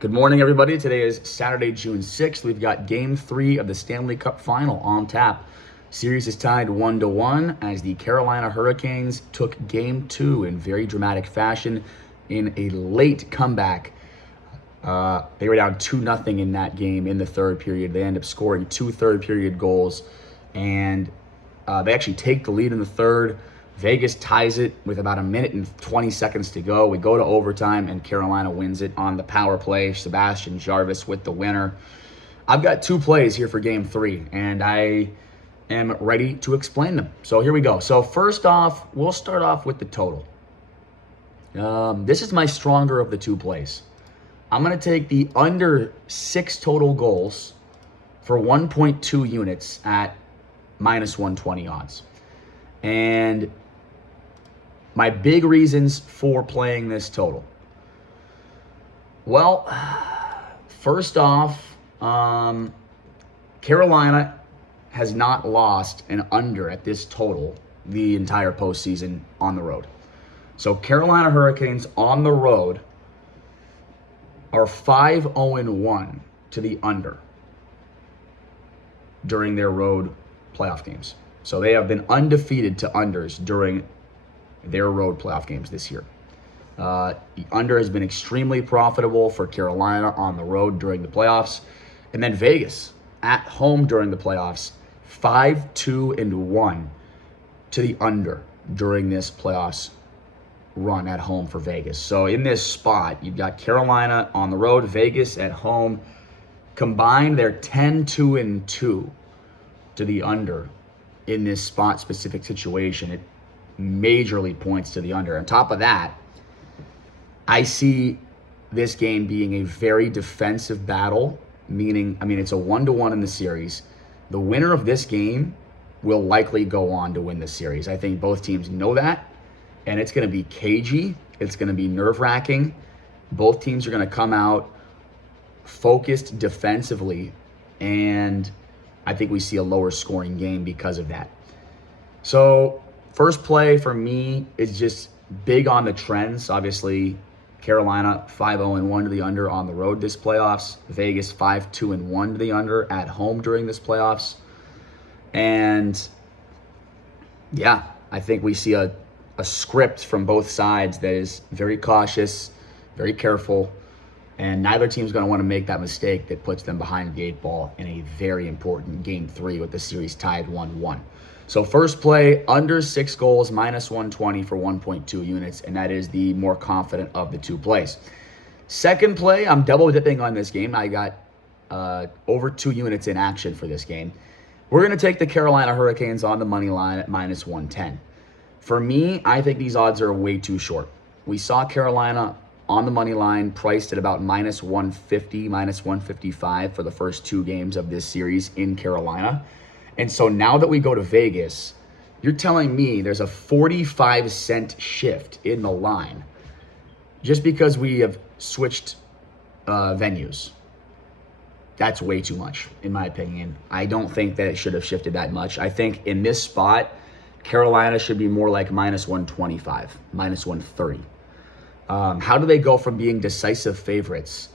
Good morning, everybody. Today is Saturday, June 6th. We've got Game 3 of the Stanley Cup Final on tap. Series is tied 1-1 as the Carolina Hurricanes took Game 2 in very dramatic fashion in a late comeback. They were down 2-0 in that game in the third period. They end up scoring two third-period goals, and they actually take the lead in the third. Vegas ties it with about a minute and 20 seconds to go. We go to overtime, and Carolina wins it on the power play. Sebastian Jarvis with the winner. I've got two plays here for Game 3, and I am ready to explain them. So here we go. So first off, we'll start off with the total. This is my stronger of the two plays. I'm going to take the under 6 total goals for 1.2 units at minus 120 odds. And my big reasons for playing this total. Well, first off, Carolina has not lost an under at this total the entire postseason on the road. So Carolina Hurricanes on the road are 5-0-1 to the under during their road playoff games. So they have been undefeated to unders during their road playoff games this year. The under has been extremely profitable for Carolina on the road during the playoffs. And then Vegas at home during the playoffs, 5-2-1 to the under during this playoffs run at home for Vegas. So in this spot, you've got Carolina on the road, Vegas at home. Combined, they're 10-2-2 to the under in this spot-specific situation. It majorly points to the under. On top of that, I see this game being a very defensive battle, meaning, it's a 1-1 in the series. The winner of this game will likely go on to win the series. I think both teams know that, and it's going to be cagey. It's going to be nerve-wracking. Both teams are going to come out focused defensively, and I think we see a lower scoring game because of that. So first play for me is just big on the trends. Obviously, Carolina 5-0-1 to the under on the road this playoffs. Vegas 5-2-1 to the under at home during this playoffs. And yeah, I think we see a script from both sides that is very cautious, very careful, and neither team's going to want to make that mistake that puts them behind the 8 ball in a very important Game 3 with the series tied 1-1. So first play, under 6 goals, minus 120 for 1.2 units, and that is the more confident of the two plays. Second play, I'm double dipping on this game. I got over 2 units in action for this game. We're going to take the Carolina Hurricanes on the money line at minus 110. For me, I think these odds are way too short. We saw Carolina on the money line priced at about minus 150, minus 155 for the first 2 games of this series in Carolina. And so now that we go to Vegas, you're telling me there's a 45-cent shift in the line just because we have switched venues. That's way too much, in my opinion. I don't think that it should have shifted that much. I think in this spot, Carolina should be more like minus 125, minus 130. How do they go from being decisive favorites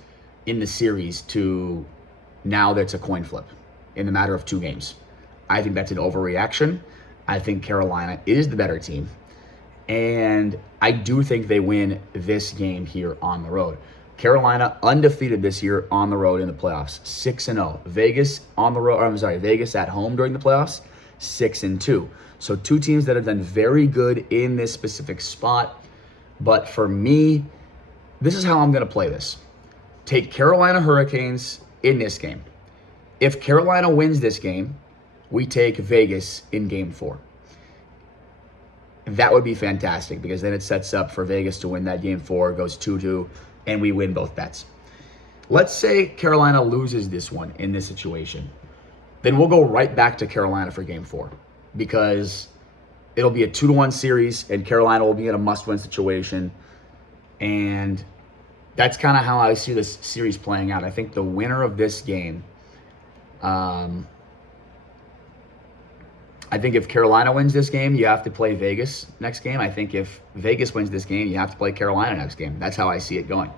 in the series to now that's a coin flip in the matter of 2 games? I think that's an overreaction. I think Carolina is the better team. And I do think they win this game here on the road. Carolina undefeated this year on the road in the playoffs, 6-0. Vegas on the road, Vegas at home during the playoffs, 6-2. So 2 teams that have done very good in this specific spot. But for me, this is how I'm going to play this. Take Carolina Hurricanes in this game. If Carolina wins this game, we take Vegas in Game 4. That would be fantastic because then it sets up for Vegas to win that Game 4, goes 2-2, and we win both bets. Let's say Carolina loses this one in this situation. Then we'll go right back to Carolina for Game 4 because it'll be a 2-1 series and Carolina will be in a must-win situation. And that's kind of how I see this series playing out. I think the winner of this game, I think if Carolina wins this game, you have to play Vegas next game. I think if Vegas wins this game, you have to play Carolina next game. That's how I see it going.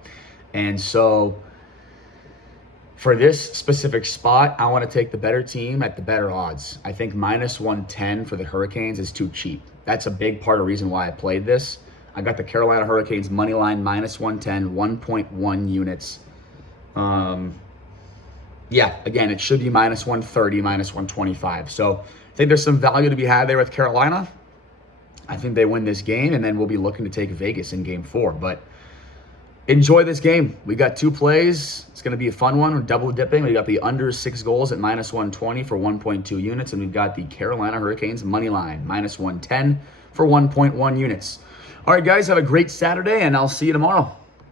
And so For this specific spot, I want to take the better team at the better odds. I think -110 for the Hurricanes is too cheap. That's a big part of the reason why I played this. I got the Carolina Hurricanes money line -110, 1.1 units. Yeah, again, it should be -130, -125. So I think there's some value to be had there with Carolina. I think they win this game, and then we'll be looking to take Vegas in game 4. But enjoy this game. We got 2 plays. It's going to be a fun one. We're double dipping. We got the under 6 goals at -120 for 1.2 units, and we've got the Carolina Hurricanes money line -110 for 1.1 units. All right, guys, have a great Saturday, and I'll see you tomorrow.